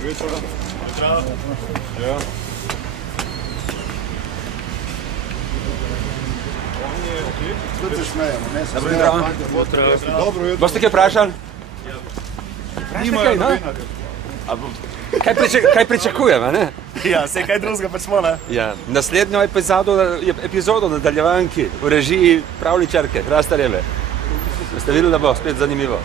Zdravo. Ja. Spet se smejemo, ne? Dobro jutro. Dobro jutro. Boste kaj vprašali? Nimajo no? novinarjev. Kaj pričakujem, a ne? Ja, se kaj drugega pač smo, ne? Ja. Naslednjo epizodo nadaljevanki v režiji pravličarke Hrasta Reve. Ste videli, da bo spet zanimivo?